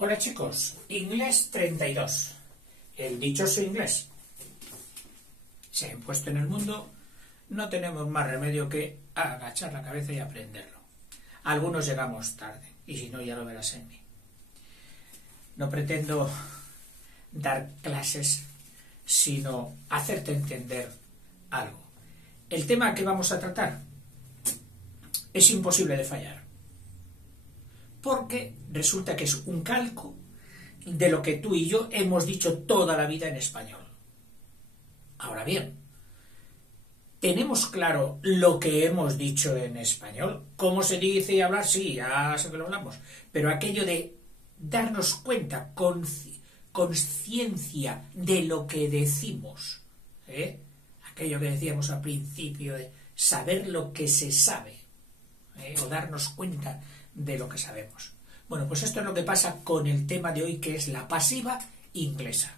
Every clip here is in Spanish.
Hola chicos, inglés 32, el dichoso inglés. Se ha impuesto en el mundo, no tenemos más remedio que agachar la cabeza y aprenderlo. Algunos llegamos tarde, y si no ya lo verás en mí. No pretendo dar clases, sino hacerte entender algo. El tema que vamos a tratar es imposible de fallar, porque resulta que es un calco de lo que tú y yo hemos dicho toda la vida en español. Ahora bien, ¿tenemos claro lo que hemos dicho en español? ¿Cómo se dice y hablar? Sí, ya sé que lo hablamos, pero aquello de darnos cuenta, conciencia de lo que decimos, aquello que decíamos al principio de saber lo que se sabe, o darnos cuenta de lo que sabemos. Bueno, pues esto es lo que pasa con el tema de hoy, que es la pasiva inglesa.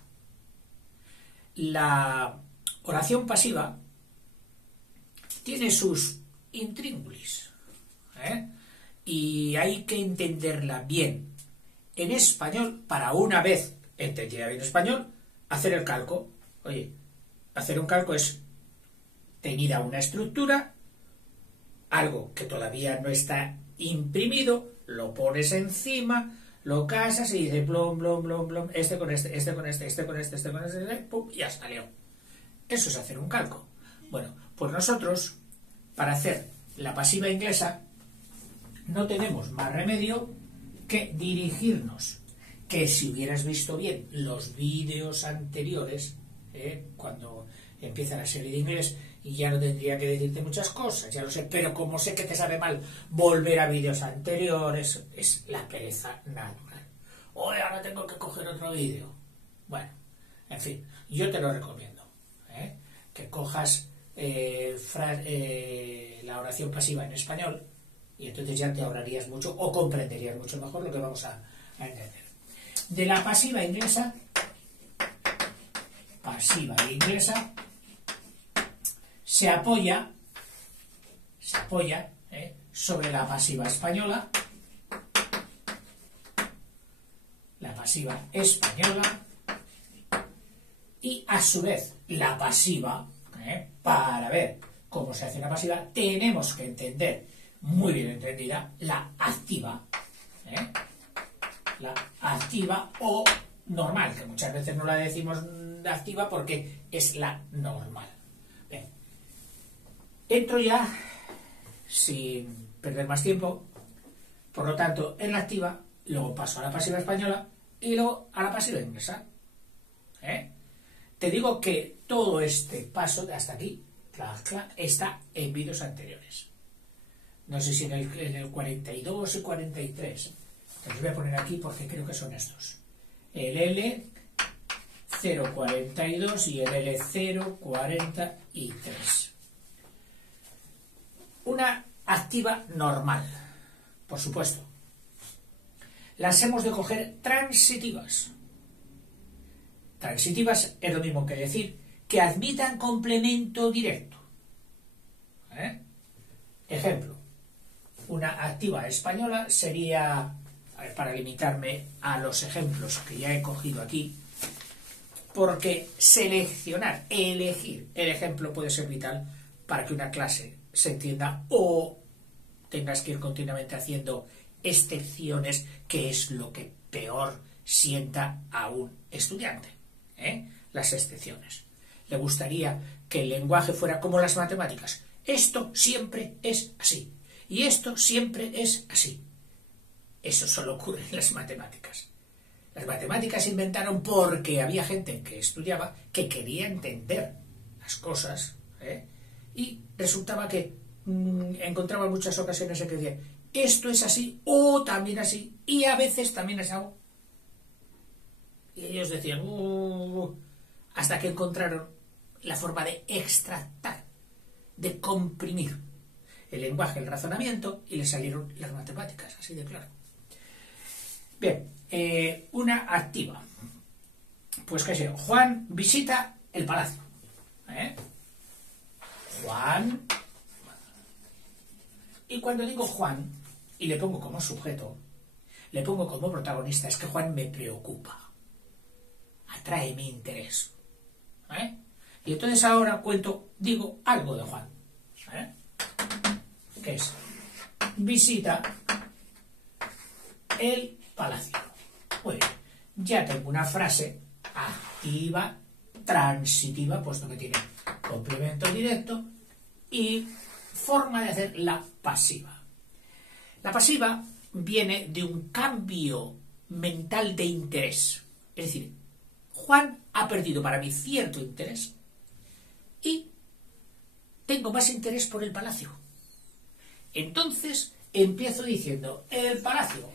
La oración pasiva tiene sus intríngulis, y hay que entenderla bien en español para, una vez entendida bien español, hacer el calco. Oye, hacer un calco es tenida una estructura, algo que todavía no está imprimido, lo pones encima, lo casas y dices plom, plom, plom, plom, este con este, este con este, este con este, este con este, pum, y ya salió. Eso es hacer un calco. Bueno, pues nosotros, para hacer la pasiva inglesa, no tenemos más remedio que dirigirnos. Que si hubieras visto bien los vídeos anteriores, cuando empieza la serie de inglés, y ya no tendría que decirte muchas cosas, ya lo sé, pero como sé que te sabe mal volver a vídeos anteriores, es la pereza natural. Oye, ahora tengo que coger otro vídeo. Bueno, en fin, yo te lo recomiendo, que cojas la oración pasiva en español, y entonces ya te ahorrarías mucho o comprenderías mucho mejor lo que vamos a entender. De la pasiva inglesa, se apoya sobre la pasiva española, y a su vez la pasiva, para ver cómo se hace la pasiva, tenemos que entender, muy bien entendida, la activa, o normal, que muchas veces no la decimos activa porque es la normal. Bien. Entro ya sin perder más tiempo, por lo tanto, en la activa, luego paso a la pasiva española y luego a la pasiva inglesa. Te digo que todo este paso de hasta aquí está en vídeos anteriores. No sé si en el 42 y 43. Los voy a poner aquí porque creo que son estos. El L042 y el L043. Una activa normal, por supuesto. Las hemos de coger transitivas. Transitivas es lo mismo que decir que admitan complemento directo. Ejemplo, una activa española sería, para limitarme a los ejemplos que ya he cogido aquí, porque elegir el ejemplo puede ser vital para que una clase se entienda o tengas que ir continuamente haciendo excepciones, que es lo que peor sienta a un estudiante, las excepciones. Le gustaría que el lenguaje fuera como las matemáticas. Esto siempre es así y esto siempre es así. Eso solo ocurre en las matemáticas. Las matemáticas se inventaron porque había gente que estudiaba que quería entender las cosas, y resultaba que encontraba muchas ocasiones en que decían esto es así o también así y a veces también es algo. Y ellos decían hasta que encontraron la forma de extractar, de comprimir el lenguaje, el razonamiento, y les salieron las matemáticas, así de claro. Bien, una activa. Pues qué sé, Juan visita el palacio. Juan. Y cuando digo Juan y le pongo como sujeto, le pongo como protagonista es que Juan me preocupa, atrae mi interés. Y entonces ahora digo algo de Juan, que es visita el palacio. Muy bien, ya tengo una frase activa, transitiva, puesto que tiene complemento directo, y forma de hacer la pasiva. La pasiva viene de un cambio mental de interés. Es decir, Juan ha perdido para mí cierto interés y tengo más interés por el palacio. Entonces empiezo diciendo, el palacio.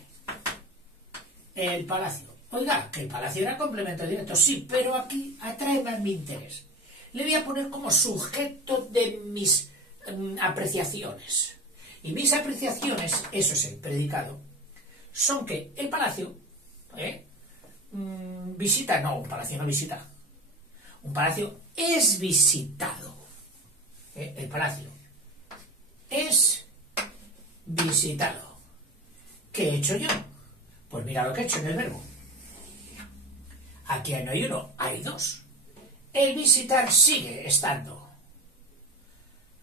Oiga, que el palacio era complemento directo, sí, pero aquí atrae más mi interés. Le voy a poner como sujeto de mis apreciaciones. Y mis apreciaciones, eso es el predicado, son que el palacio visita, no, un palacio no visita. Un palacio es visitado. El palacio es visitado. ¿Qué he hecho yo? Pues mira lo que he hecho en el verbo. Aquí no hay uno, hay dos. El visitar sigue estando,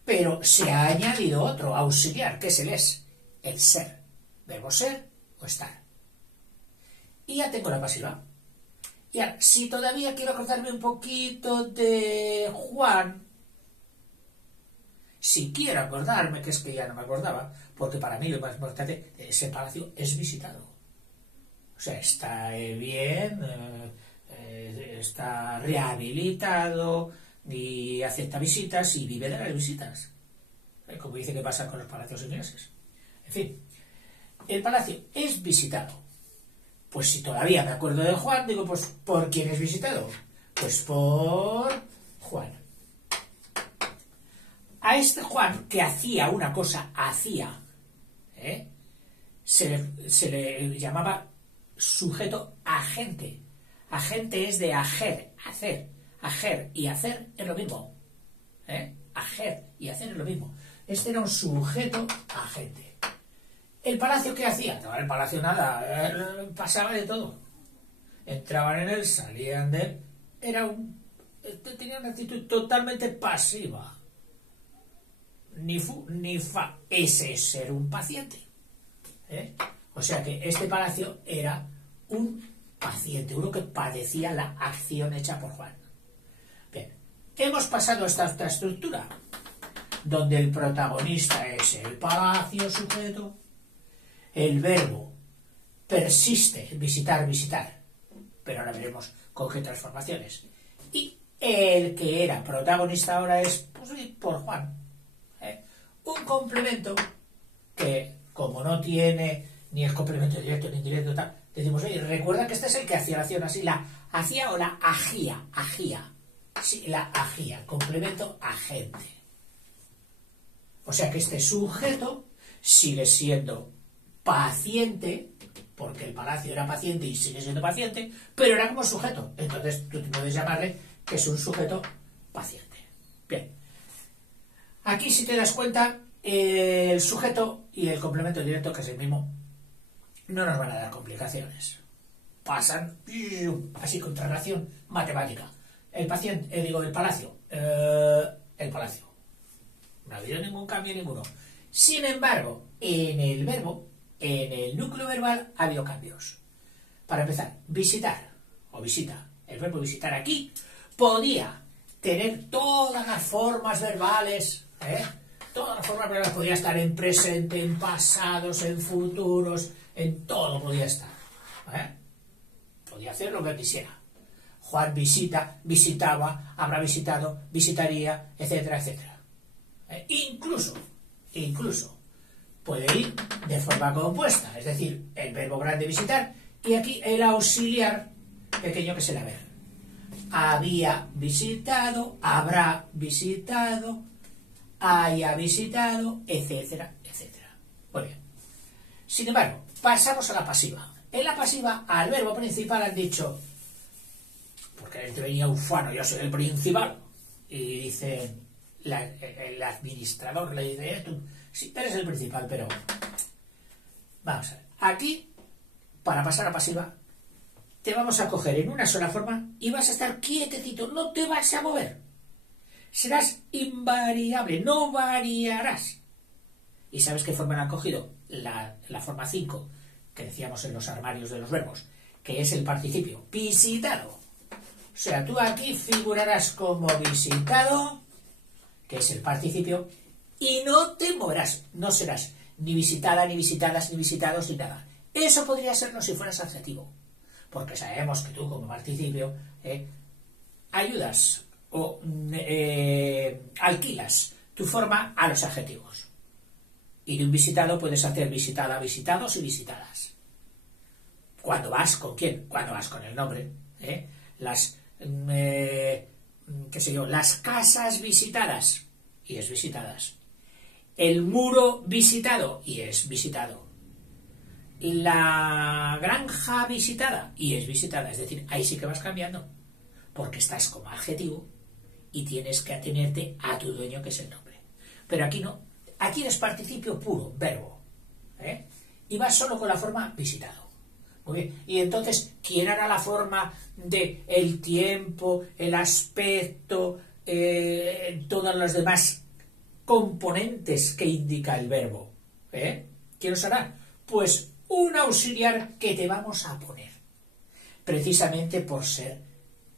pero se ha añadido otro auxiliar, que es el ser. Verbo ser o estar. Y ya tengo la pasiva. Y ahora, si todavía quiero acordarme un poquito de Juan, si quiero acordarme, que es que ya no me acordaba, porque para mí lo más importante, ese palacio es visitado. O sea, está bien, está rehabilitado y acepta visitas y vive de las visitas. Como dice que pasa con los palacios ingleses. En fin, el palacio es visitado. Pues si todavía me acuerdo de Juan, digo, pues ¿por quién es visitado? Pues por Juan. A este Juan, que hacía una cosa, se le llamaba sujeto agente. Agente es de ajer, hacer. Ajer y hacer es lo mismo. Ajer y hacer es lo mismo. Este era un sujeto agente. ¿El palacio qué hacía? No, el palacio nada, pasaba de todo. Entraban en él, salían de él. Tenía una actitud totalmente pasiva. Ni fu ni fa. Ese es ser un paciente. O sea que este palacio era un paciente, uno que padecía la acción hecha por Juan. Bien, hemos pasado a esta otra estructura, donde el protagonista es el palacio sujeto, el verbo persiste, visitar, pero ahora veremos con qué transformaciones. Y el que era protagonista ahora es, pues, por Juan. Un complemento que, como no tiene ni el complemento directo ni indirecto, tal, decimos, oye, recuerda que este es el que hacía la acción así, la hacía o la agía. Sí, la agía, complemento agente. O sea que este sujeto sigue siendo paciente, porque el palacio era paciente y sigue siendo paciente, pero era como sujeto. Entonces tú puedes llamarle que es un sujeto paciente. Bien. Aquí, si te das cuenta, el sujeto y el complemento directo, que es el mismo, no nos van a dar complicaciones. Pasan así con traslación matemática. El paciente, el palacio. El palacio. No ha habido ningún cambio ninguno. Sin embargo, en el verbo, en el núcleo verbal, ha habido cambios. Para empezar, visitar o visita. El verbo visitar aquí podía tener todas las formas verbales. Todas las formas verbales podía estar en presente, en pasados, en futuros, en todo podía estar. Podía hacer lo que quisiera. Juan visita, visitaba, habrá visitado, visitaría, etcétera, etcétera. Incluso puede ir de forma compuesta, es decir, el verbo grande visitar y aquí el auxiliar pequeño que es el haber. Había visitado, habrá visitado, haya visitado, etcétera, etcétera. Muy bien. Sin embargo, pasamos a la pasiva. En la pasiva, al verbo principal han dicho, porque él venía ufano, yo soy el principal, y dice el administrador, le dice, tú sí eres el principal, pero vamos a ver. Aquí para pasar a pasiva, te vamos a coger en una sola forma y vas a estar quietecito, no te vas a mover. Serás invariable, no variarás. ¿Y sabes qué forma han cogido? La forma 5, que decíamos en los armarios de los verbos, que es el participio visitado. O sea, tú aquí figurarás como visitado, que es el participio, y no te moverás, no serás ni visitada, ni visitadas, ni visitados, ni nada. Eso podría serlo si fueras adjetivo, porque sabemos que tú como participio ayudas o alquilas tu forma a los adjetivos. Y de un visitado puedes hacer visitada, visitados y visitadas. ¿Cuándo vas? ¿Con quién? Cuando vas con el nombre. Las casas visitadas, y es visitadas. El muro visitado, y es visitado. La granja visitada, y es visitada. Es decir, ahí sí que vas cambiando, porque estás como adjetivo y tienes que atenerte a tu dueño, que es el nombre. Pero aquí no. Aquí eres participio puro, verbo. Y vas solo con la forma visitado. Muy bien. Y entonces, ¿quién hará la forma de el tiempo, el aspecto, todos los demás componentes que indica el verbo? ¿Quién los hará? Pues un auxiliar que te vamos a poner, precisamente por ser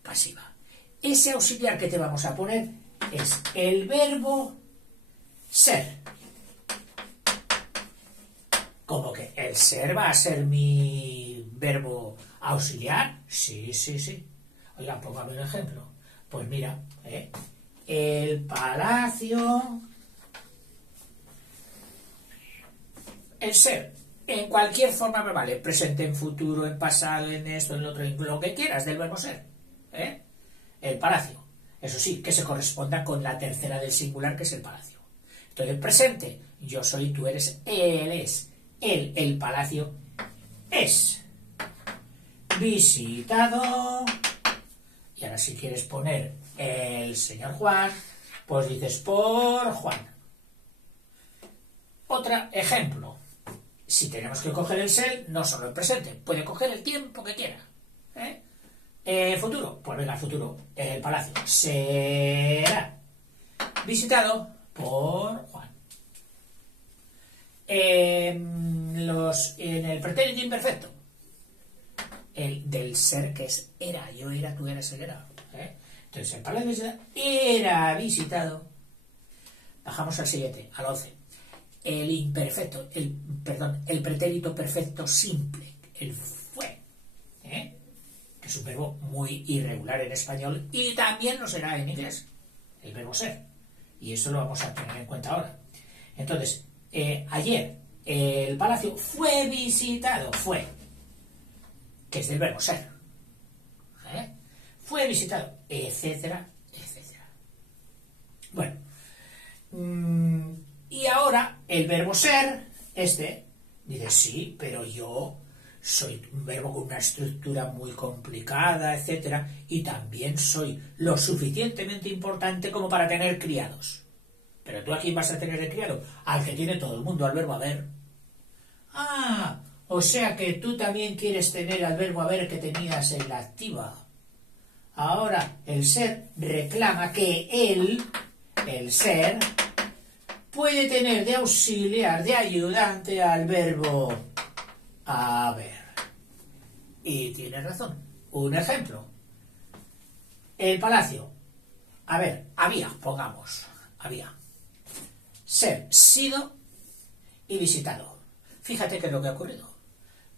pasiva. Ese auxiliar que te vamos a poner es el verbo ser. ¿Cómo que el ser va a ser mi verbo auxiliar? Sí, sí, sí. Oiga, póngame un ejemplo. Pues mira, el palacio. El ser, en cualquier forma me vale. Presente, en futuro, en pasado, en esto, en lo otro, en lo que quieras del verbo ser. El palacio. Eso sí, que se corresponda con la tercera del singular, que es el palacio. Entonces, el presente, yo soy, tú eres, él es. El palacio es visitado. Y ahora si quieres poner el señor Juan, pues dices por Juan. Otro ejemplo. Si tenemos que coger el ser, no solo el presente, puede coger el tiempo que quiera. Futuro, pues venga, futuro. El palacio será visitado por Juan. En el pretérito imperfecto, el del ser, que es era, yo era, tú eras, él era. Entonces el palacio era visitado. Bajamos al siguiente, al 11. El imperfecto, el pretérito perfecto simple, el fue, que es un verbo muy irregular en español y también lo será en inglés, el verbo ser. Y eso lo vamos a tener en cuenta ahora. Entonces, ayer el palacio fue visitado, fue, que es del verbo ser, fue visitado, etcétera, etcétera. Bueno, y ahora el verbo ser, dice sí, pero yo soy un verbo con una estructura muy complicada, etcétera, y también soy lo suficientemente importante como para tener criados. Pero tú, ¿a quién vas a tener de criado? Al que tiene todo el mundo, al verbo haber. Ah, o sea que tú también quieres tener al verbo haber que tenías en la activa. Ahora el ser reclama que el ser, puede tener de auxiliar, de ayudante al verbo haber. Y tiene razón. Un ejemplo. El palacio. A ver, había, pongamos, había. Ser, sido y visitado. Fíjate qué es lo que ha ocurrido.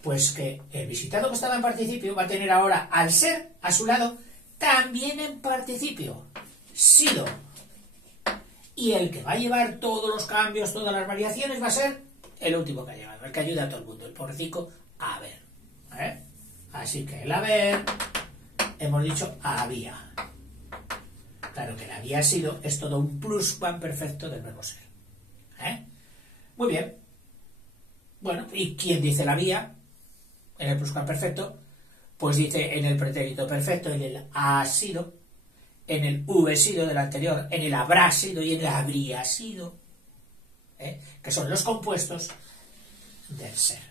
Pues que el visitado que estaba en participio va a tener ahora al ser a su lado también en participio. Sido. Y el que va a llevar todos los cambios, todas las variaciones, va a ser el último que ha llegado, el que ayuda a todo el mundo, el porcico haber. Así que el haber, hemos dicho había. Claro que el había sido es todo un pluscuamperfecto del verbo ser. Muy bien. Bueno, ¿y quién dice el había en el pluscuamperfecto? Pues dice en el pretérito perfecto, en el ha sido, en el hube sido del anterior, en el habrá sido y en el habría sido, que son los compuestos del ser.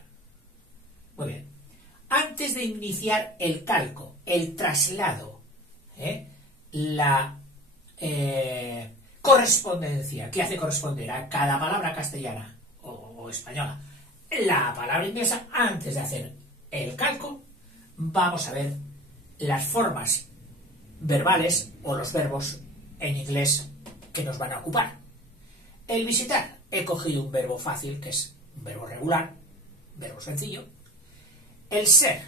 Muy bien. de iniciar el calco, el traslado, la correspondencia que hace corresponder a cada palabra castellana o española la palabra inglesa, antes de hacer el calco, vamos a ver las formas verbales o los verbos en inglés que nos van a ocupar. El visitar, he cogido un verbo fácil, que es un verbo regular, verbo sencillo. El ser,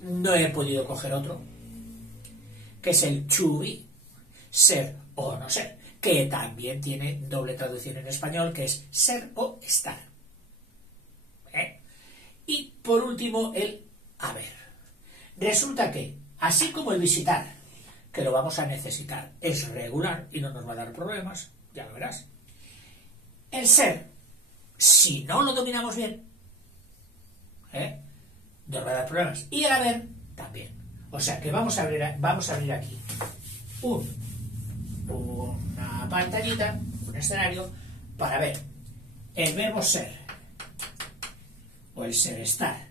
no he podido coger otro, que es el to be, ser o no ser, que también tiene doble traducción en español, que es ser o estar. Y por último, el haber. Resulta que, así como el visitar, que lo vamos a necesitar, es regular y no nos va a dar problemas, ya lo verás. El ser, si no lo dominamos bien, nos va a dar problemas. Y el haber, también. O sea que vamos a abrir aquí una pantallita, un escenario, para ver el verbo ser, o el ser estar.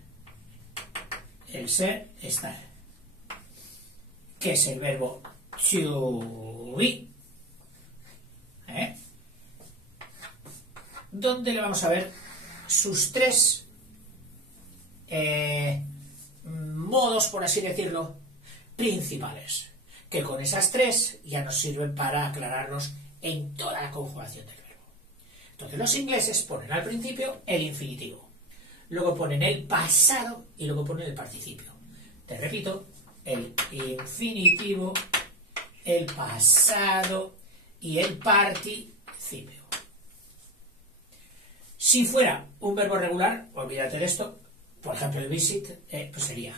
El ser estar, que es el verbo to be, donde le vamos a ver sus tres modos, por así decirlo, principales, que con esas tres ya nos sirven para aclararnos en toda la conjugación del verbo. Entonces los ingleses ponen al principio el infinitivo, luego ponen el pasado y luego ponen el participio. Te repito, el infinitivo, el pasado y el participio. Si fuera un verbo regular, olvídate de esto, por ejemplo el visit, pues sería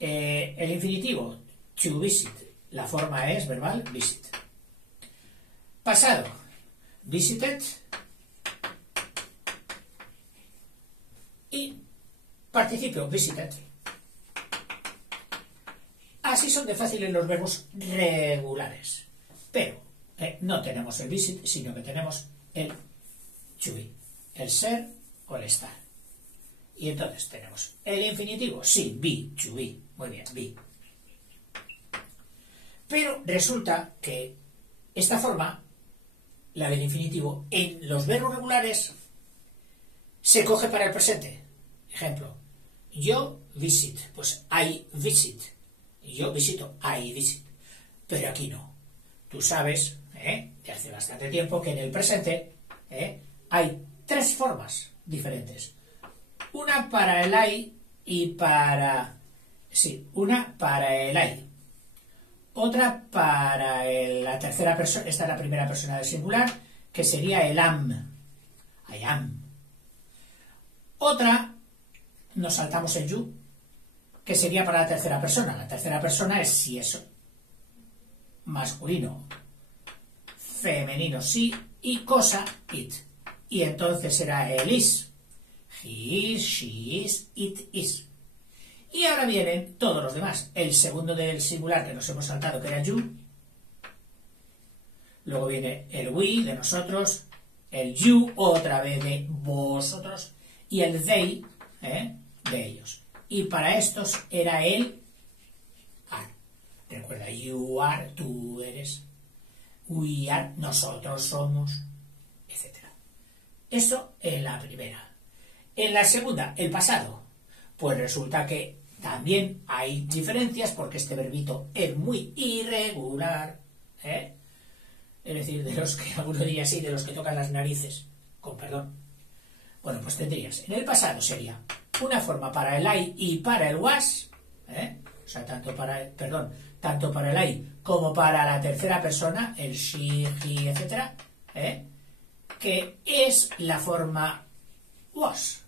el infinitivo, to visit, la forma es verbal, visit. Pasado, visited. Y participio, visited. Así son de fáciles los verbos regulares. Pero no tenemos el visit, sino que tenemos el to be, el ser o el estar. Y entonces tenemos el infinitivo, sí, be, to be, muy bien, be. Pero resulta que esta forma, la del infinitivo, en los verbos regulares se coge para el presente. Ejemplo, yo visit, pues I visit. Yo visito, I visit. Pero aquí no. Tú sabes, de hace bastante tiempo, que en el presente hay tres formas diferentes. Una para el I y para... Sí, una para el I. Otra para la tercera persona, esta es la primera persona del singular, que sería el am. I am. Otra, nos saltamos el you, que sería para la tercera persona. La tercera persona es si es masculino, femenino, sí, y cosa, it. Y entonces será el is. He is, she is, it is. Y ahora vienen todos los demás. El segundo del singular que nos hemos saltado, que era you. Luego viene el we, de nosotros. El you, otra vez de vosotros. Y el they, de ellos. Y para estos era el are. Recuerda, you are, tú eres. We are, nosotros somos, etc. Eso en la primera. En la segunda, el pasado. Pues resulta que también hay diferencias porque este verbito es muy irregular. Es decir, de los que alguno diría así, de los que tocan las narices. Con perdón. Bueno, pues tendrías, en el pasado sería una forma para el I y para el was, o sea, tanto para el I como para la tercera persona, el she, he, etc., que es la forma was,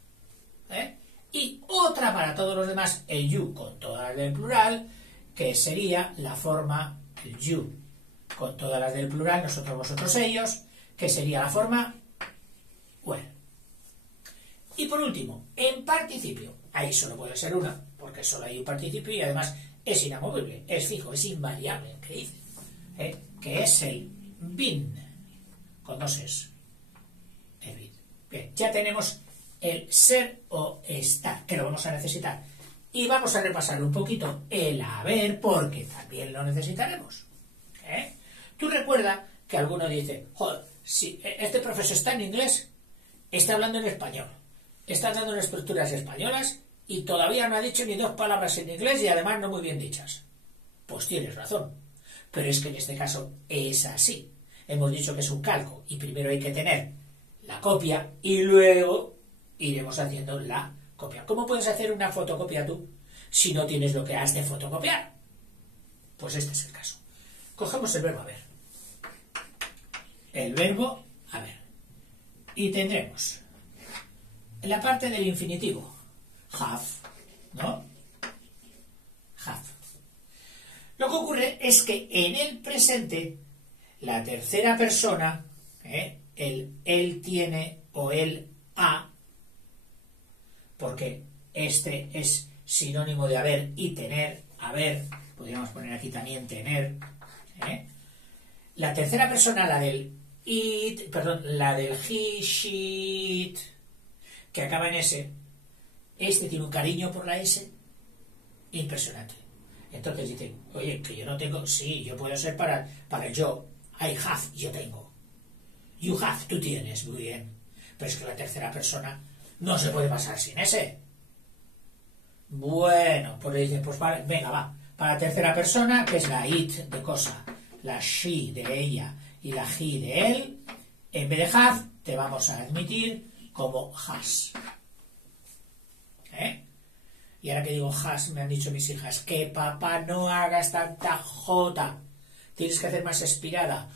y otra para todos los demás, el you con todas las del plural, que sería la forma, el you con todas las del plural, nosotros, vosotros, ellos, que sería la forma were. Y por último, en participio, ahí solo puede ser una, porque solo hay un participio y además es inamovible, es fijo, es invariable, que dice, que es el been, con dos es, el been. Bien, ya tenemos el ser o estar, que lo vamos a necesitar Y vamos a repasar un poquito el haber, porque también lo necesitaremos. Tú recuerda que alguno dice, joder, si este profesor está en inglés, está hablando en español, está dando estructuras españolas y todavía no ha dicho ni dos palabras en inglés y además no muy bien dichas. Pues tienes razón, pero es que en este caso es así. Hemos dicho que es un calco y primero hay que tener la copia y luego iremos haciendo la copia. ¿Cómo puedes hacer una fotocopia tú si no tienes lo que has de fotocopiar? Pues este es el caso. Cogemos el verbo haber. El verbo haber. Y tendremos en la parte del infinitivo have, ¿no? Have. Lo que ocurre es que en el presente la tercera persona, el él tiene o él ha, porque este es sinónimo de haber y tener, haber, podríamos poner aquí también tener, La tercera persona, la del it, perdón, la del he, she, it, que acaba en S, este tiene un cariño por la S impresionante. Entonces dice, oye, que yo no tengo, sí, yo puedo ser para el yo, I have, yo tengo. You have, tú tienes, muy bien. Pero es que la tercera persona no se puede pasar sin ese. Bueno, pues le dice, pues vale, venga, va. Para la tercera persona, que es la it de cosa, la she de ella y la he de él, en vez de have, te vamos a admitir como has. Y ahora que digo has, me han dicho mis hijas, que papá no hagas tanta jota. Tienes que hacer más expirada.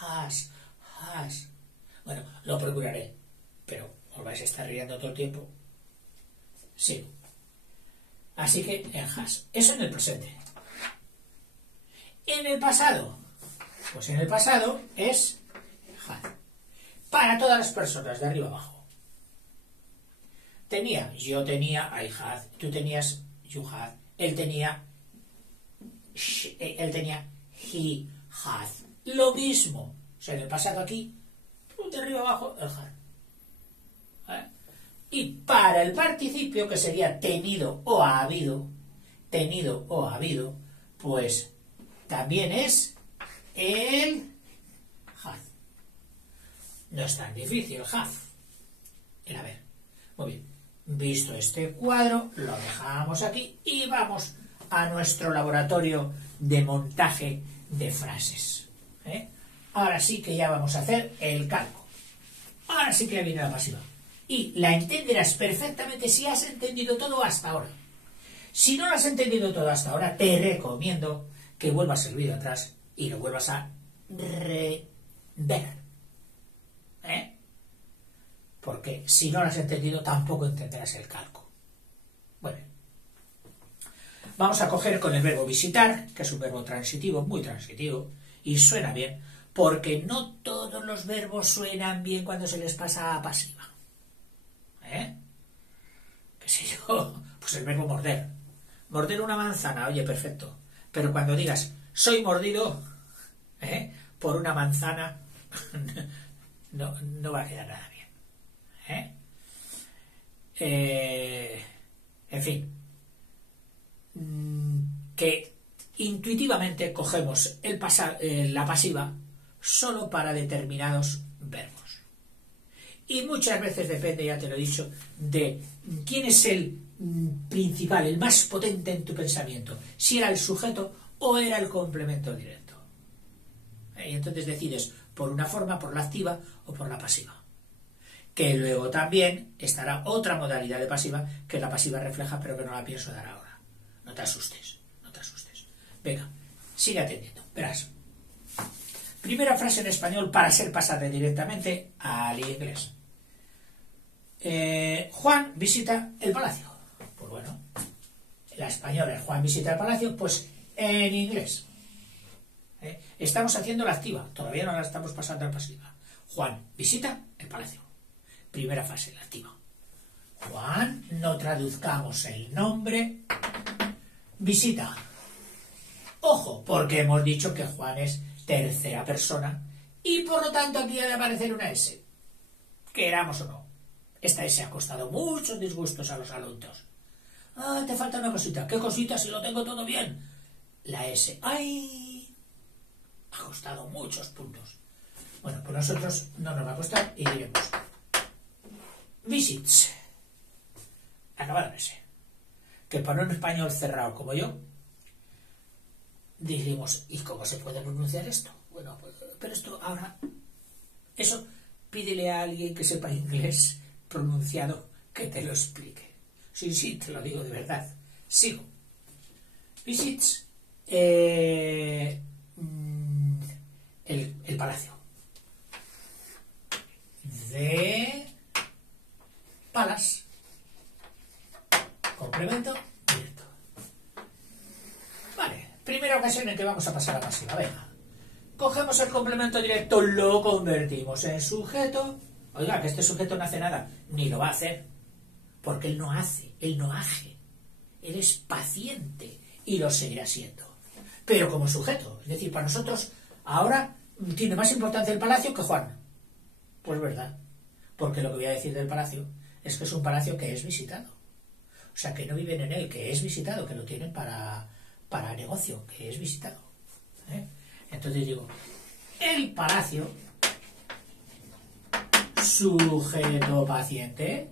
Has. Bueno, lo procuraré, pero os vais a estar riendo todo el tiempo. Sí. Así que en has. Eso en el presente. En el pasado. Pues en el pasado es had. Para todas las personas, de arriba abajo. Yo tenía, I had, tú tenías, you had, él tenía, he had. Lo mismo. O sea, en el pasado aquí, de arriba abajo, el had. Y para el participio, que sería tenido o habido, pues también es el had. No es tan difícil, have. El haber. Muy bien. Visto este cuadro, lo dejamos aquí y vamos a nuestro laboratorio de montaje de frases. Ahora sí que ya vamos a hacer el calco. Ahora sí que ya viene la pasiva. Y la entenderás perfectamente si has entendido todo hasta ahora. Si no lo has entendido todo hasta ahora, te recomiendo que vuelvas el vídeo atrás y lo vuelvas a rever. Porque si no lo has entendido, tampoco entenderás el calco. Bueno, vamos a coger con el verbo visitar, que es un verbo transitivo, muy transitivo, y suena bien, porque no todos los verbos suenan bien cuando se les pasa a pasiva. ¿Qué sé yo? Pues el verbo morder. Morder una manzana, oye, perfecto. Pero cuando digas, soy mordido por una manzana, no va a quedar nada bien. En fin, que intuitivamente cogemos la pasiva solo para determinados verbos. Y muchas veces depende, ya te lo he dicho, de quién es el principal, el más potente en tu pensamiento, si era el sujeto o era el complemento directo. Y entonces decides por una forma, por la activa o por la pasiva. Que luego también estará otra modalidad de pasiva, que es la pasiva refleja, pero que no la pienso dar ahora. No te asustes. Venga, sigue atendiendo. Verás. Primera frase en español para ser pasada directamente al inglés. Juan visita el palacio. Pues bueno, la española es Juan visita el palacio, pues en inglés. Estamos haciendo la activa, todavía no la estamos pasando a pasiva. Juan visita el palacio. Primera fase, la activa. Juan, no traduzcamos el nombre. Visita. Ojo, porque hemos dicho que Juan es tercera persona y por lo tanto aquí ha de aparecer una S. Queramos o no. Esta S ha costado muchos disgustos a los alumnos. Ah, te falta una cosita. ¿Qué cosita si lo tengo todo bien? La S. ¡Ay! Ha costado muchos puntos. Bueno, pues nosotros no nos va a costar y diremos visits. Acabado en S. Que para un español cerrado como yo, dijimos, ¿y cómo se puede pronunciar esto? Bueno, pues, pero esto ahora, eso, pídele a alguien que sepa inglés pronunciado que te lo explique. Sí, sí, te lo digo de verdad. Sigo. Visits el palacio. The Palace. Complemento directo. Vale, primera ocasión en que vamos a pasar a pasiva. Venga. Cogemos el complemento directo, lo convertimos en sujeto. Oiga, que este sujeto no hace nada. Ni lo va a hacer. Porque él no hace, él no age. Él es paciente y lo seguirá siendo. Pero como sujeto. Es decir, para nosotros ahora tiene más importancia el palacio que Juan. Pues verdad. Porque lo que voy a decir del palacio es que es un palacio que es visitado. O sea, que no viven en él, que es visitado, que lo tienen para negocio, que es visitado. Entonces digo, el palacio, sujeto paciente,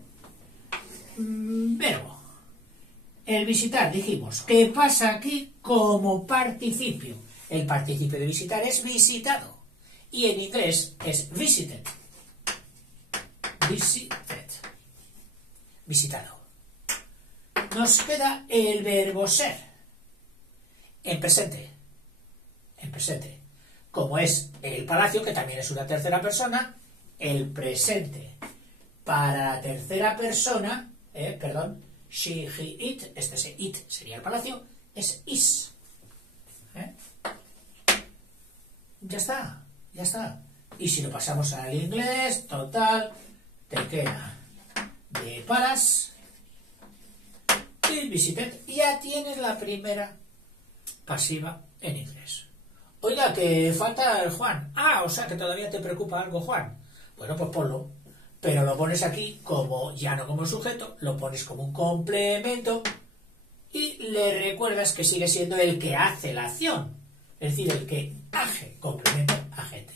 verbo. El visitar, dijimos, ¿qué pasa aquí como participio? El participio de visitar es visitado. Y en inglés es visited. Visited. Visitado. Nos queda el verbo ser. En presente. En presente. Como es el palacio, que también es una tercera persona, el presente para la tercera persona, she, he, it, it sería el palacio, es is. Ya está, ya está. Y si lo pasamos al inglés, total, te queda de palace y visited. Ya tienes la primera pasiva en inglés. Oiga, que falta el Juan. Ah, o sea que todavía te preocupa algo, Juan. Bueno, pues ponlo. Pero lo pones aquí como, ya no como sujeto, lo pones como un complemento y le recuerdas que sigue siendo el que hace la acción. Es decir, el que age, complemento, agente.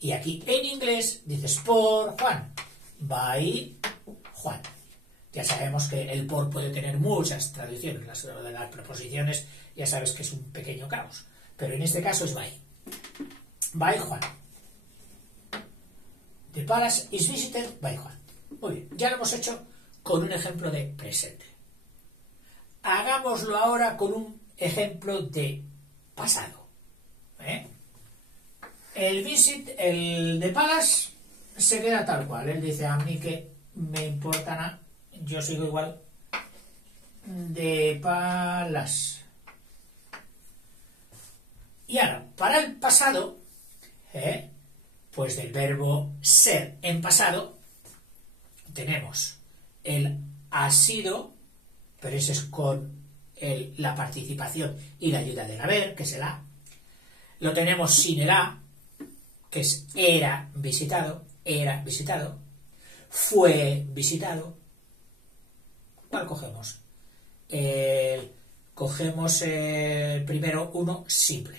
Y aquí en inglés dices por Juan. By Juan. Ya sabemos que el por puede tener muchas traducciones. Las preposiciones ya sabes que es un pequeño caos. Pero en este caso es by. By Juan. The palace is visited by Juan. Muy bien, ya lo hemos hecho con un ejemplo de presente. Hagámoslo ahora con un ejemplo de pasado. El de palace se queda tal cual. Él dice a mí que me importa nada. Yo sigo igual. De palace. Y ahora, para el pasado, pues del verbo ser en pasado, tenemos el ha sido, pero ese es con la participación y la ayuda del haber, que es el ha. Lo tenemos sin el a, que es era visitado, fue visitado. ¿Cuál cogemos? Cogemos primero uno simple,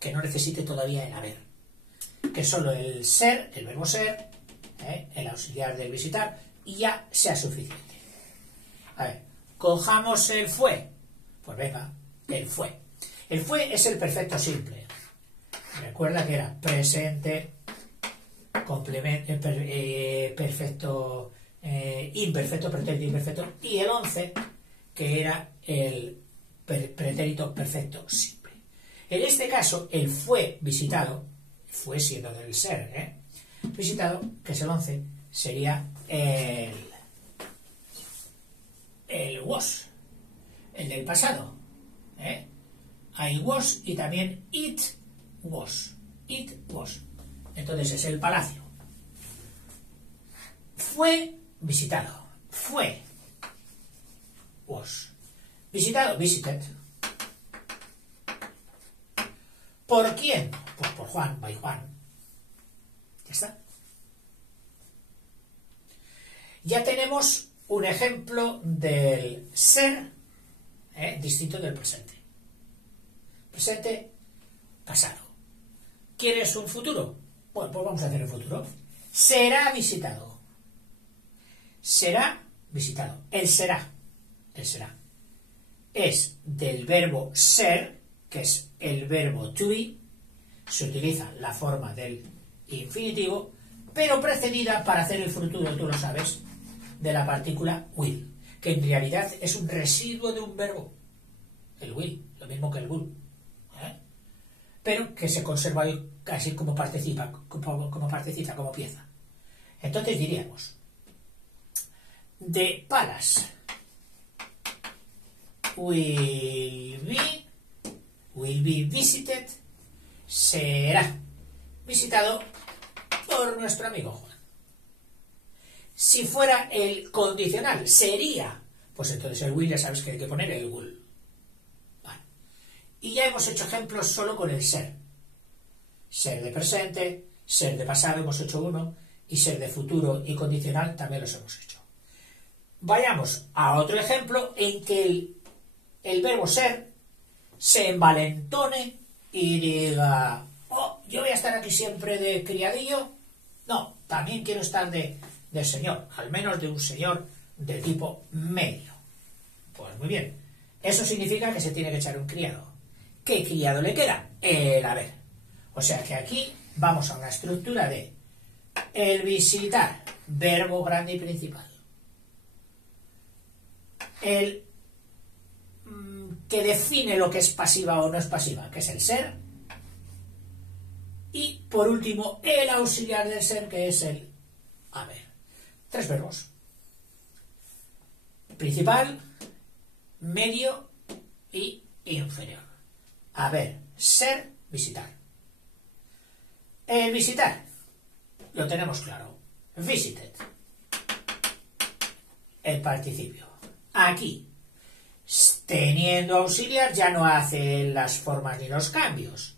que no necesite todavía el haber, que solo el ser, el verbo ser, el auxiliar del visitar, y ya sea suficiente. A ver, cojamos el fue. Pues venga, el fue. El fue es el perfecto simple. Recuerda que era presente, complemento, perfecto, imperfecto, pretérito imperfecto, y el 11, que era el pretérito perfecto simple. En este caso, el fue visitado, fue siendo del ser, visitado, que es el 11, sería el was, el del pasado. I was y también it was. It was. Entonces es el palacio. Fue visitado. Fue. Was. Visitado. Visited. ¿Por quién? Pues por Juan, by Juan. Ya está. Ya tenemos un ejemplo del ser distinto del presente. Presente, pasado. ¿Quieres un futuro? Bueno, pues vamos a hacer el futuro. Será visitado. Será visitado. El será. El será. Es del verbo ser, que es el verbo to be. Se utiliza la forma del infinitivo, pero precedida, para hacer el futuro, tú lo sabes, de la partícula will, que en realidad es un residuo de un verbo. El will, lo mismo que el will. Pero que se conserva ahí casi como partecita, como pieza. Entonces diríamos, the palace will be visited, será visitado por nuestro amigo Juan. Si fuera el condicional, sería, pues entonces el will ya sabes que hay que poner el will. Y ya hemos hecho ejemplos solo con el ser. Ser de presente, ser de pasado, hemos hecho uno, y ser de futuro y condicional también los hemos hecho. Vayamos a otro ejemplo en que el verbo ser se envalentone y diga, oh, yo voy a estar aquí siempre de criadillo. No, también quiero estar de señor, al menos de un señor de tipo medio. Pues muy bien, eso significa que se tiene que echar un criado. ¿Qué criado le queda? El haber. O sea que aquí vamos a una estructura de el visitar, verbo grande y principal. El que define lo que es pasiva o no es pasiva, que es el ser. Y por último, el auxiliar del ser, que es el haber. 3 verbos. Principal, medio y inferior. Haber, ser, visitar. El visitar, lo tenemos claro. Visited. El participio. Aquí, teniendo auxiliar, ya no hace las formas ni los cambios.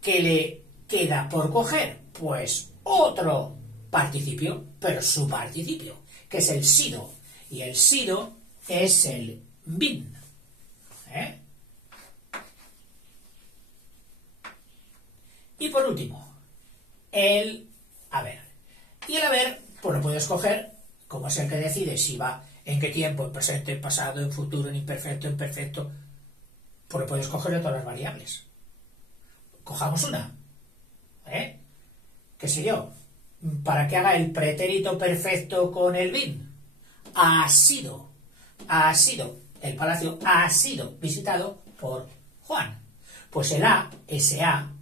¿Qué le queda por coger? Pues otro participio, pero su participio, que es el sido. Y el sido es el been. Y por último, el haber. Y el haber, pues lo puedes coger, como es el que decide si va en qué tiempo, en presente, en pasado, en futuro, en imperfecto, en perfecto, pues lo puedes coger de todas las variables. Cojamos una. ¿Qué sé yo? Para que haga el pretérito perfecto con el been. Ha sido, el palacio ha sido visitado por Juan. Pues el a, ese a,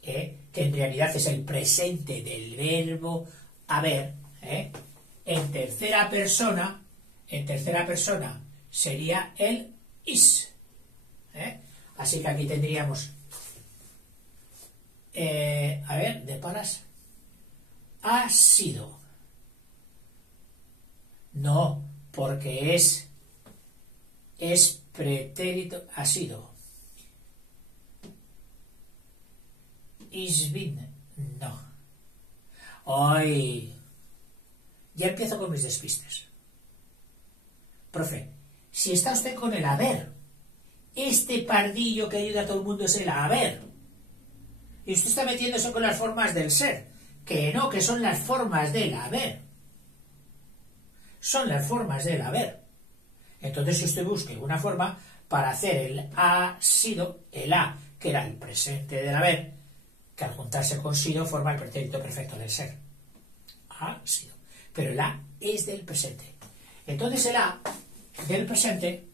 que en realidad es el presente del verbo haber, en tercera persona sería el is. Así que aquí tendríamos, de paras, ha sido. No, porque es pretérito, ha sido. Is been, no. Hoy ya empiezo con mis despistes. Profe, si está usted con el haber, este pardillo que ayuda a todo el mundo es el haber, y usted está metiéndose con las formas del ser, que no, que son las formas del haber. Son las formas del haber. Entonces, si usted busque una forma para hacer el ha sido, el a, que era el presente del haber, que al juntarse con sido forma el pretérito perfecto del ser. Ha sido. Pero el a es del presente. Entonces el a del presente,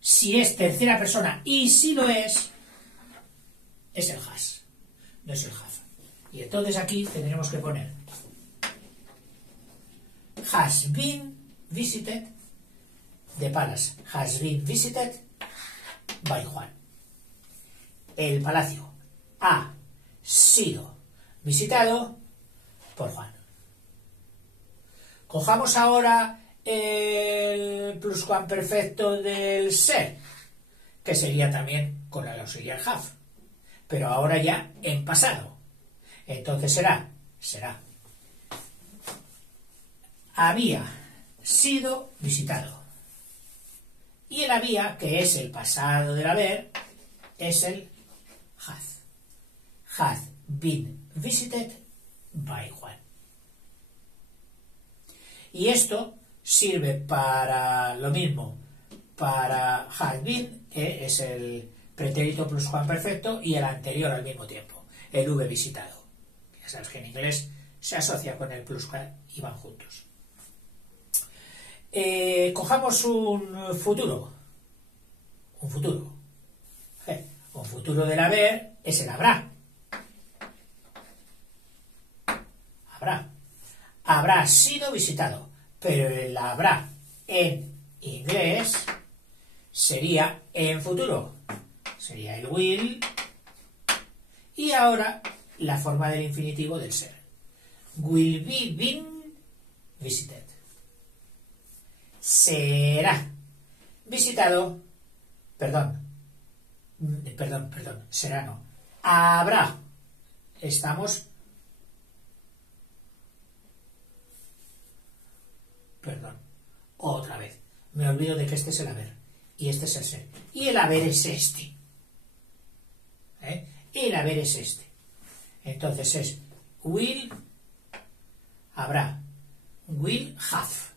si es tercera persona y si lo es el has, no es el have. Y entonces aquí tendremos que poner has been visited, de palas, has been visited by Juan. El palacio ha sido visitado por Juan. Cojamos ahora el pluscuamperfecto del ser, que sería también con el auxiliar have, pero ahora ya en pasado. Entonces será había sido visitado. Y el había, que es el pasado del haber, es el had. Had been visited by Juan. Y esto sirve para lo mismo, para had been, que es el pretérito pluscuamperfecto, y el anterior al mismo tiempo, el V visitado. Ya sabes que en inglés se asocia con el pluscuam y van juntos. Cojamos un futuro. Un futuro. Un futuro del haber es el habrá. Habrá. Habrá sido visitado. Pero el habrá en inglés sería en futuro. Sería el will. Y ahora la forma del infinitivo del ser. Will be been visited. Será visitado, perdón, será no, habrá, estamos, perdón, otra vez, me olvido de que este es el haber, y este es el ser, y el haber es este, el haber es este, entonces es will, habrá, will have.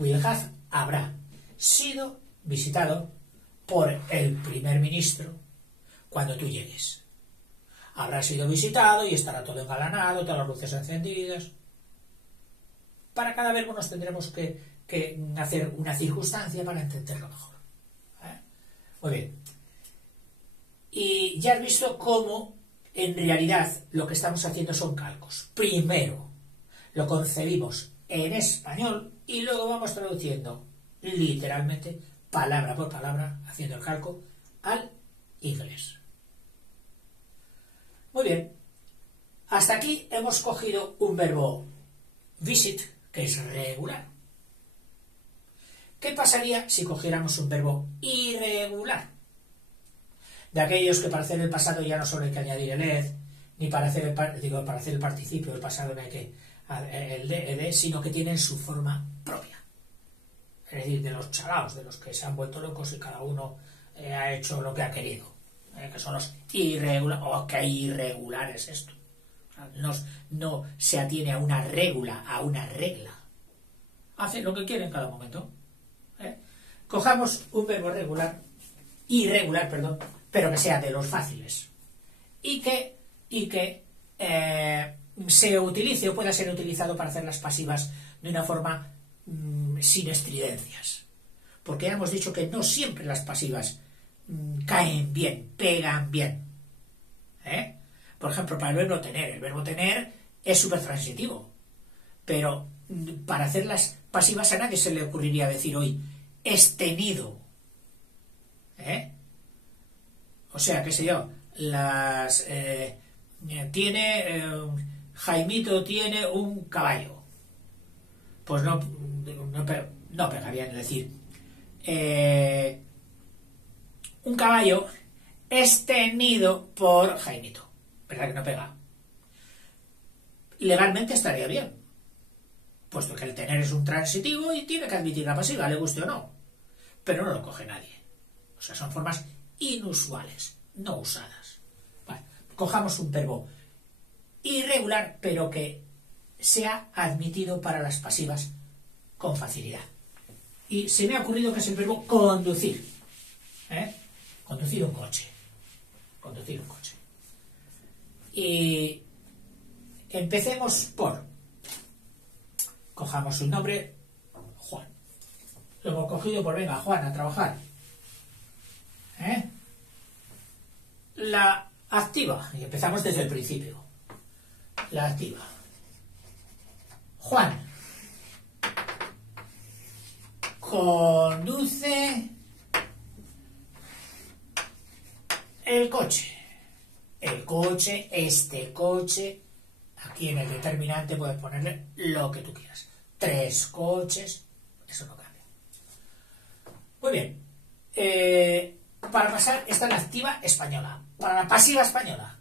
Will have habrá sido visitado por el primer ministro cuando tú llegues. Habrá sido visitado y estará todo engalanado, todas las luces encendidas. Para cada verbo nos tendremos que hacer una circunstancia para entenderlo mejor. Muy bien. Y ya has visto cómo en realidad lo que estamos haciendo son calcos. Primero lo concebimos en español y luego vamos traduciendo literalmente, palabra por palabra, haciendo el calco al inglés. Muy bien. Hasta aquí hemos cogido un verbo visit, que es regular. ¿Qué pasaría si cogiéramos un verbo irregular? De aquellos que para hacer el pasado ya no solo hay que añadir el ed, ni para hacer el participio del pasado no hay que el de, sino que tienen su forma propia. Es decir, de los chalaos, de los que se han vuelto locos y cada uno ha hecho lo que ha querido. Que son los irregulares. ¡Oh, qué irregular es esto! No se atiene a una regla, a una regla. Hace lo que quiere en cada momento. Cojamos un verbo irregular, pero que sea de los fáciles. Y que se utilice o pueda ser utilizado para hacer las pasivas de una forma sin estridencias. Porque ya hemos dicho que no siempre las pasivas caen bien, pegan bien. Por ejemplo, para el verbo tener es súper transitivo. Pero para hacer las pasivas a nadie se le ocurriría decir hoy es tenido. O sea, qué sé yo, Jaimito tiene un caballo. Pues no pega bien decir un caballo es tenido por Jaimito. ¿Verdad que no pega? Legalmente estaría bien, puesto que el tener es un transitivo y tiene que admitir la pasiva, le guste o no. Pero no lo coge nadie. O sea, son formas inusuales, no usadas. Vale, cojamos un verbo irregular, pero que sea admitido para las pasivas con facilidad. Y se me ha ocurrido que es el verbo conducir. Conducir un coche. Conducir un coche. Y empecemos por... Cojamos un nombre, Juan. Lo hemos cogido por, venga, Juan, a trabajar. La activa. Y empezamos desde el principio. La activa. Juan conduce el coche. El coche, este coche. Aquí en el determinante puedes ponerle lo que tú quieras. 3 coches. Eso no cambia. Muy bien. Para pasar, está la activa española. Para la pasiva española.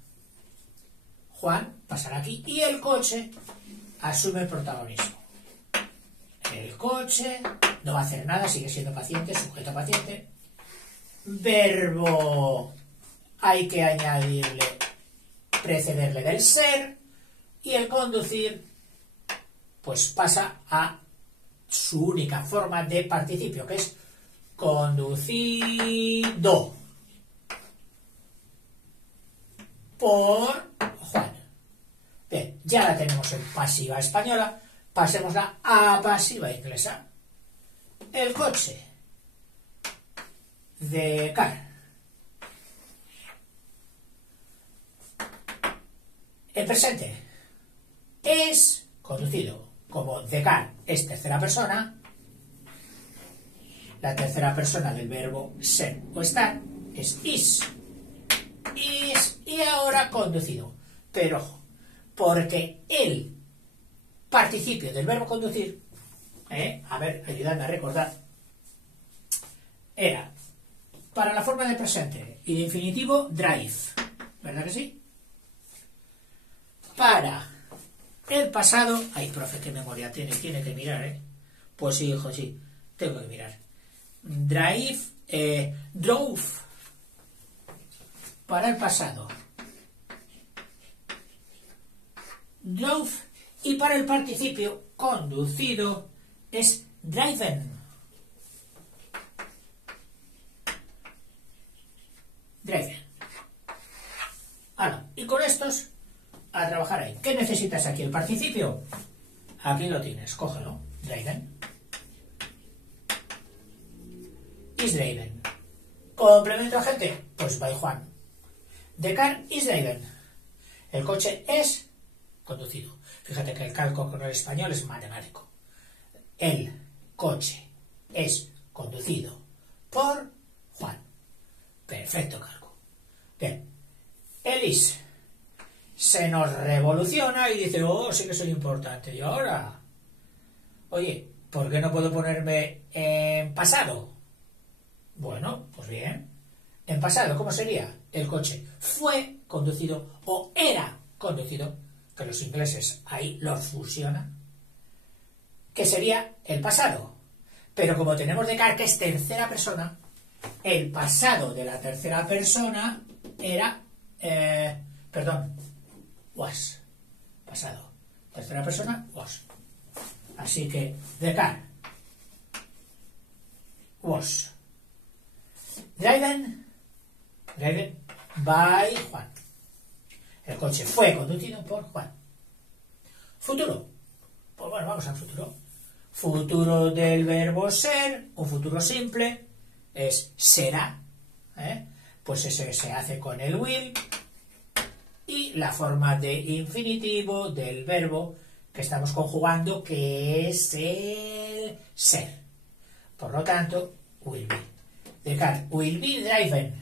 Juan pasará aquí y el coche asume el protagonismo. El coche no va a hacer nada, sigue siendo paciente, sujeto paciente. Verbo hay que añadirle, precederle del ser, y el conducir pues pasa a su única forma de participio, que es conducido por Juan. Bien, ya la tenemos en pasiva española, pasémosla a pasiva inglesa. El coche de car. El presente es conducido. Como the car es tercera persona, la tercera persona del verbo ser o estar es is. Is y ahora conducido. Pero porque el participio del verbo conducir, a ver, ayudadme a recordar, era para la forma de presente y de infinitivo drive, ¿verdad que sí? Para el pasado, ay, profe, qué memoria tiene que mirar, Pues sí, hijo, sí, tengo que mirar. Drive, drove, para el pasado. Drove, y para el participio conducido es driven. Driven. Ahora, y con estos a trabajar ahí. ¿Qué necesitas aquí? El participio. Aquí lo tienes, cógelo. Driven. Is driven. Complemento agente. Pues by Juan. The car is driven. El coche es conducido. Fíjate que el calco con el español es matemático. El coche es conducido por Juan. Perfecto calco. Bien. El is se nos revoluciona y dice, oh, sí que soy importante. Y ahora, oye, ¿por qué no puedo ponerme en pasado? Bueno, pues bien. En pasado, ¿cómo sería? El coche fue conducido o era conducido, que los ingleses ahí los fusionan, que sería el pasado. Pero como tenemos de car que es tercera persona, el pasado de la tercera persona era, was. Pasado. Tercera persona, was. Así que, the car was driven by Juan. El coche fue conducido por Juan. Futuro. Pues bueno, vamos al futuro. Futuro del verbo ser, un futuro simple, es será. Pues eso se hace con el will. Y la forma de infinitivo del verbo que estamos conjugando, que es el ser. Por lo tanto, will be. The car will be driven.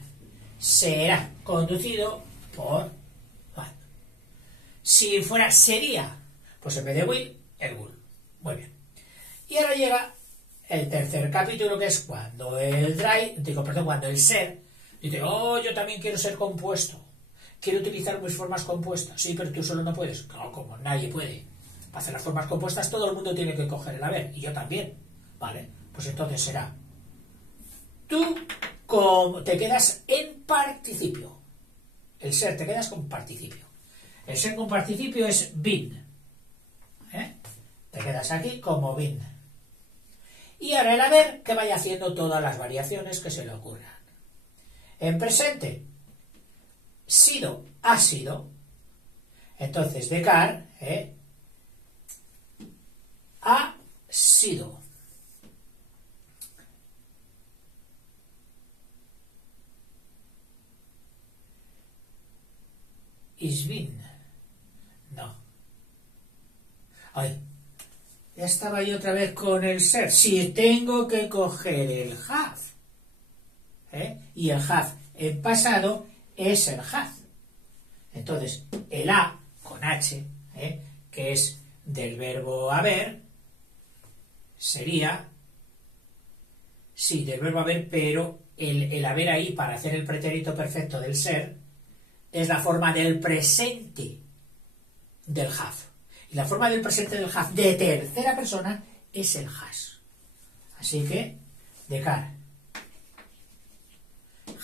Será conducido por Juan. Si fuera sería, pues en vez de will, el will. Muy bien. Y ahora llega el tercer capítulo, que es cuando cuando el ser dice, oh, yo también quiero ser compuesto. Quiero utilizar mis formas compuestas. Sí, pero tú solo no puedes. Claro, como nadie puede. Para hacer las formas compuestas todo el mundo tiene que coger el haber. Y yo también. Vale, pues entonces será. Tú te quedas en participio. El ser te quedas con participio. El ser con participio es been. Te quedas aquí como been. Y ahora el haber que vaya haciendo todas las variaciones que se le ocurran. En presente, sido, ha sido. Entonces, the car ha sido. Is been. No. Ay, ya estaba yo otra vez con el ser. Si tengo que coger el have. Y el have en pasado es el have. Entonces, el a con h, que es del verbo haber, sería, sí, del verbo haber, pero el haber ahí para hacer el pretérito perfecto del ser es la forma del presente. del have. Y la forma del presente del have de tercera persona es el has. Así que, de cara.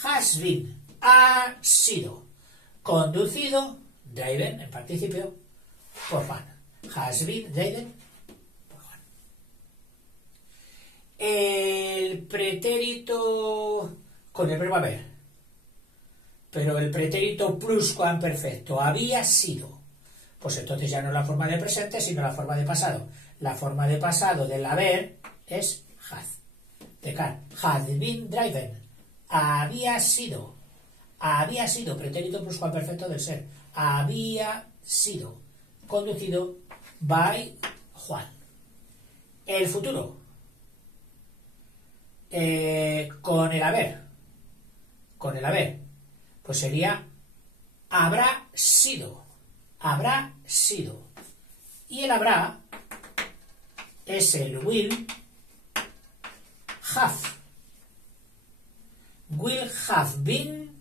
Has been, ha sido, conducido, driven, en participio, por Juan. Has been driven por Juan. El pretérito con el verbo haber, pero el pretérito pluscuamperfecto había sido, pues entonces ya no es la forma de presente, sino la forma de pasado. La forma de pasado del haber es had. De cara. Had been driven. Había sido, pretérito pluscuamperfecto del ser, había sido conducido by Juan. El futuro, con el haber, pues sería habrá sido, y el habrá es el will have been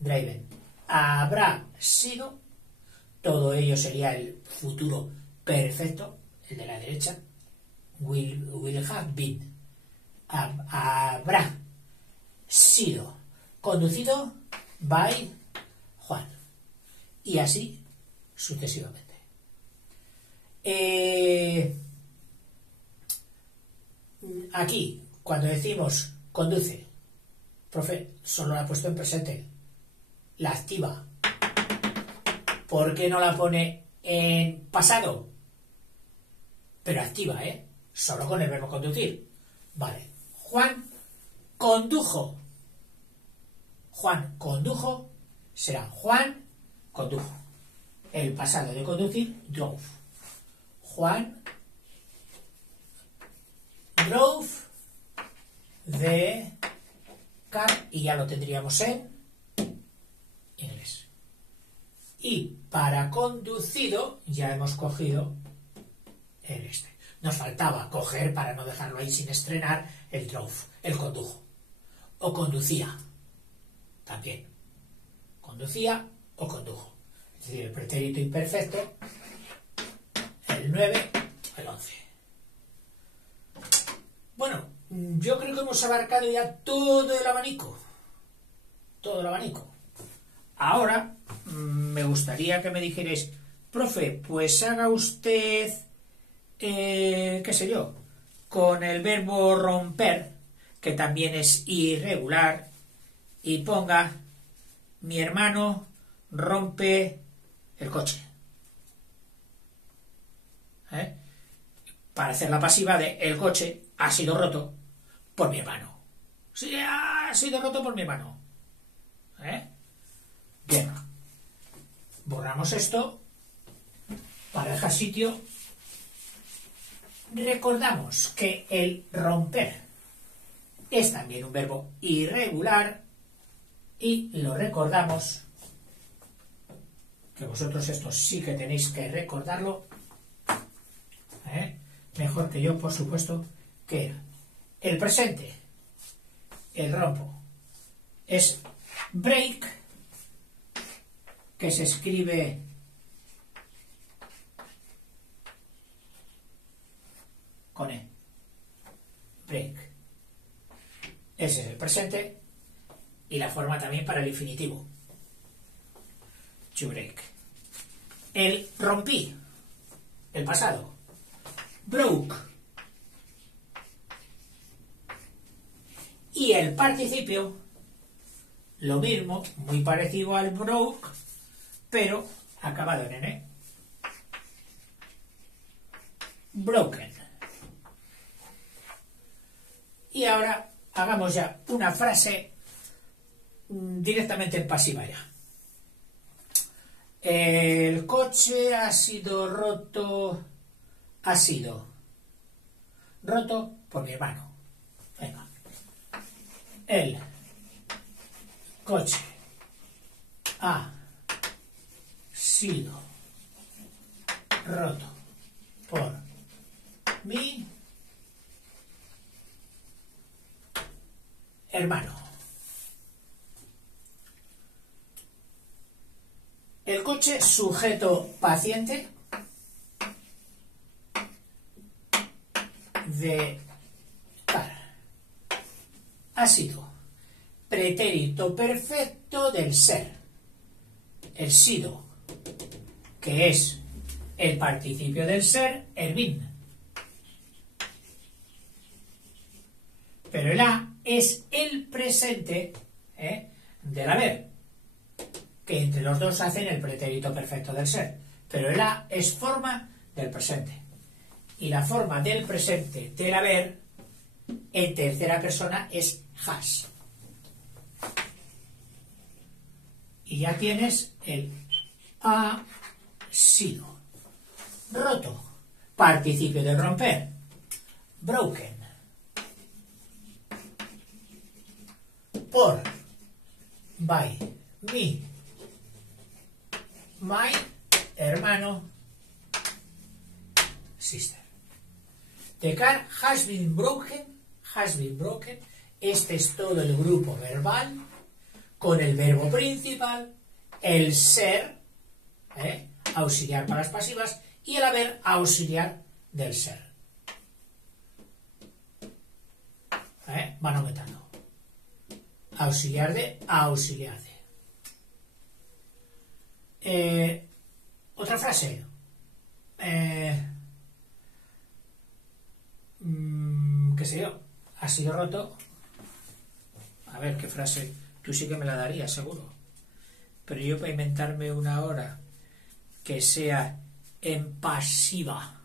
driven. Habrá sido, todo ello sería el futuro perfecto, el de la derecha. Will have been. Habrá sido conducido by Juan. Y así sucesivamente. Aquí, cuando decimos conduce, profe, solo la ha puesto en presente. La activa. ¿Por qué no la pone en pasado? Pero activa, solo con el verbo conducir. Vale. Juan condujo. Juan condujo será Juan condujo. El pasado de conducir, drove. Juan drove the car, y ya lo tendríamos en inglés. Y para conducido ya hemos cogido el este. Nos faltaba coger, para no dejarlo ahí sin estrenar, el drove, el condujo. O conducía. También. Conducía o condujo. Es decir, el pretérito imperfecto, el 9, el 11. Bueno, yo creo que hemos abarcado ya todo el abanico. Todo el abanico. Ahora, me gustaría que me dijerais, profe, pues haga usted, qué sé yo, con el verbo romper, que también es irregular, y ponga, mi hermano rompe el coche. Para hacer la pasiva de el coche ha sido roto por mi hermano. Sí, ha sido roto por mi hermano. Bien. Borramos esto para dejar sitio. Recordamos que el romper es también un verbo irregular y lo recordamos, que vosotros esto sí que tenéis que recordarlo, mejor que yo, por supuesto, que el presente, el rompo, es break, que se escribe con E. Break. Ese es el presente y la forma también para el infinitivo. To break. El rompí, el pasado. Broke. Y el participio, lo mismo, muy parecido al broke, pero acabado en N. Broken. Y ahora hagamos ya una frase directamente en pasiva ya. El coche ha sido roto por mi hermano. Venga. El coche ha sido roto por mi hermano. El coche, sujeto paciente, de car ha sido pretérito perfecto del ser. El sido, que es el participio del ser, el bin. Pero el a es el presente del haber, que entre los dos hacen el pretérito perfecto del ser. Pero el a es forma del presente. Y la forma del presente del haber en tercera persona es has. Y ya tienes el ha sido roto. Participio de romper. Broken. Por. By. Me. My. Hermano. Sister. The car has been broken. Has been broken. Este es todo el grupo verbal con el verbo principal, el ser, auxiliar para las pasivas, y el haber, auxiliar del ser. Van aumentando. Auxiliar de, auxiliar de. Otra frase. ¿Qué sé yo? Ha sido roto. A ver, ¿qué frase? Tú sí que me la darías, seguro. Pero yo para inventarme una hora que sea en pasiva,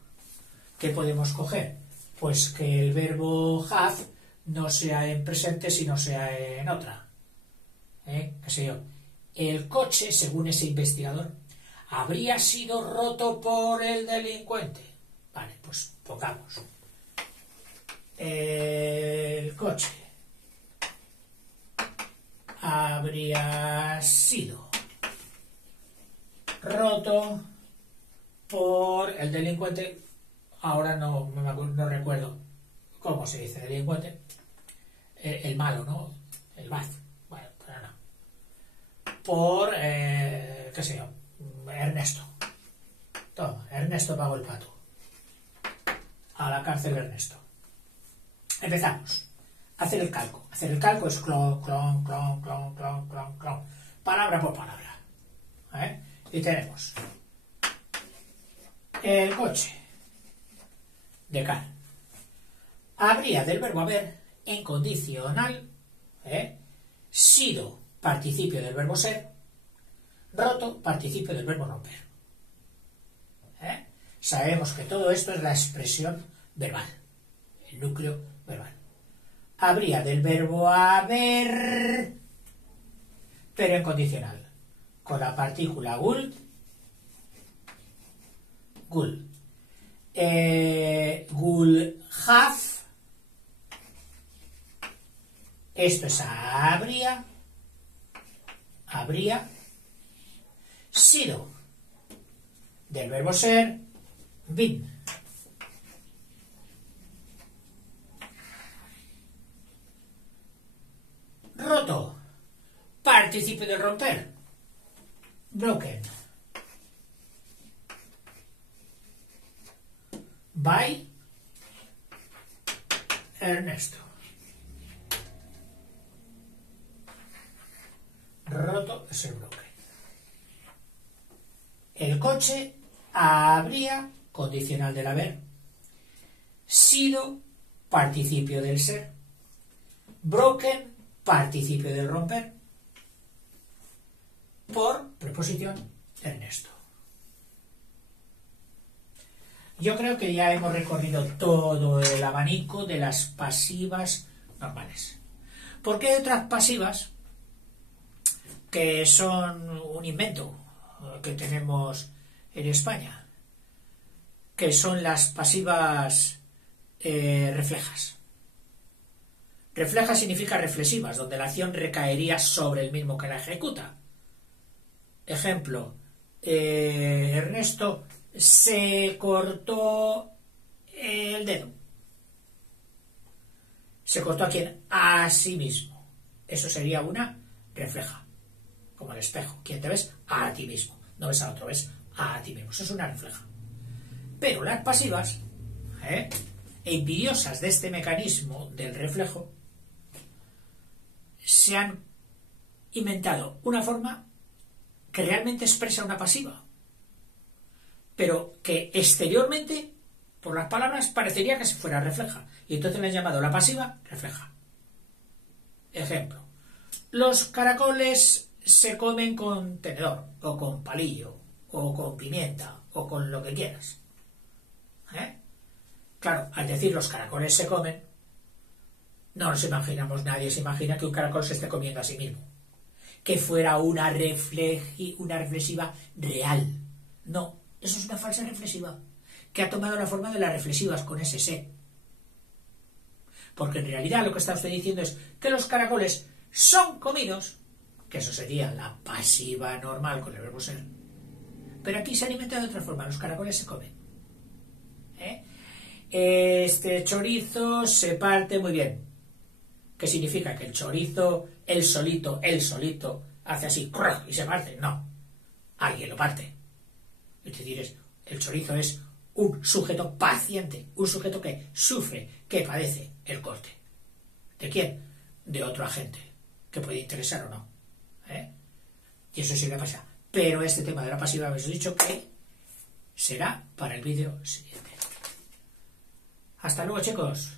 ¿qué podemos coger? Pues que el verbo have no sea en presente, sino sea en otra. ¿Qué sé yo? El coche, según ese investigador, habría sido roto por el delincuente. Vale, pues pongamos. El coche habría sido roto por el delincuente. Ahora no recuerdo cómo se dice delincuente. El malo, ¿no? El bad. Bueno, pero no. Por, qué sé yo, Ernesto. Toma, Ernesto pagó el pato. A la cárcel Ernesto. Empezamos. Hacer el calco. Hacer el calco es clon, clon, clon, clon, clon, clon, clon. Palabra por palabra. Y tenemos el coche de car. Habría del verbo haber en condicional sido participio del verbo ser, roto participio del verbo romper. Sabemos que todo esto es la expresión verbal, el núcleo verbal. Habría del verbo haber, pero en condicional, con la partícula will, will have, esto es habría sido del verbo ser, been. Roto, participio de romper, broken. By Ernesto. Roto es el broken. El coche habría, condicional del haber, sido participio del ser, broken, participio del romper, por preposición Ernesto. Yo creo que ya hemos recorrido todo el abanico de las pasivas normales. Porque hay otras pasivas que son un invento que tenemos en España, que son las pasivas reflejas. Refleja significa reflexivas, donde la acción recaería sobre el mismo que la ejecuta. Ejemplo, Ernesto se cortó el dedo. ¿Se cortó a quién? A sí mismo. Eso sería una refleja, como el espejo. ¿Quién te ves? A ti mismo. No ves a otro, ves a ti mismo. Eso es una refleja. Pero las pasivas, envidiosas de este mecanismo del reflejo se han inventado una forma que realmente expresa una pasiva, pero que exteriormente, por las palabras, parecería que se fuera refleja, y entonces le han llamado la pasiva refleja. Ejemplo: los caracoles se comen con tenedor, o con palillo, o con pimienta, o con lo que quieras. Claro, al decir los caracoles se comen, no nos imaginamos, nadie se imagina que un caracol se esté comiendo a sí mismo, que fuera una reflexiva real. No, eso es una falsa reflexiva, que ha tomado la forma de las reflexivas con ese se. Porque en realidad lo que está usted diciendo es que los caracoles son comidos, que eso sería la pasiva normal con el verbo ser, pero aquí se alimenta de otra forma, los caracoles se comen. Este chorizo se parte muy bien. ¿Qué significa? ¿Que el chorizo, él solito, hace así y se parte? No, alguien lo parte. Es decir, el chorizo es un sujeto paciente, un sujeto que sufre, que padece el corte. ¿De quién? De otro agente, que puede interesar o no. Y eso sí le pasa. Pero este tema de la pasiva habéis dicho que será para el vídeo siguiente. Hasta luego, chicos.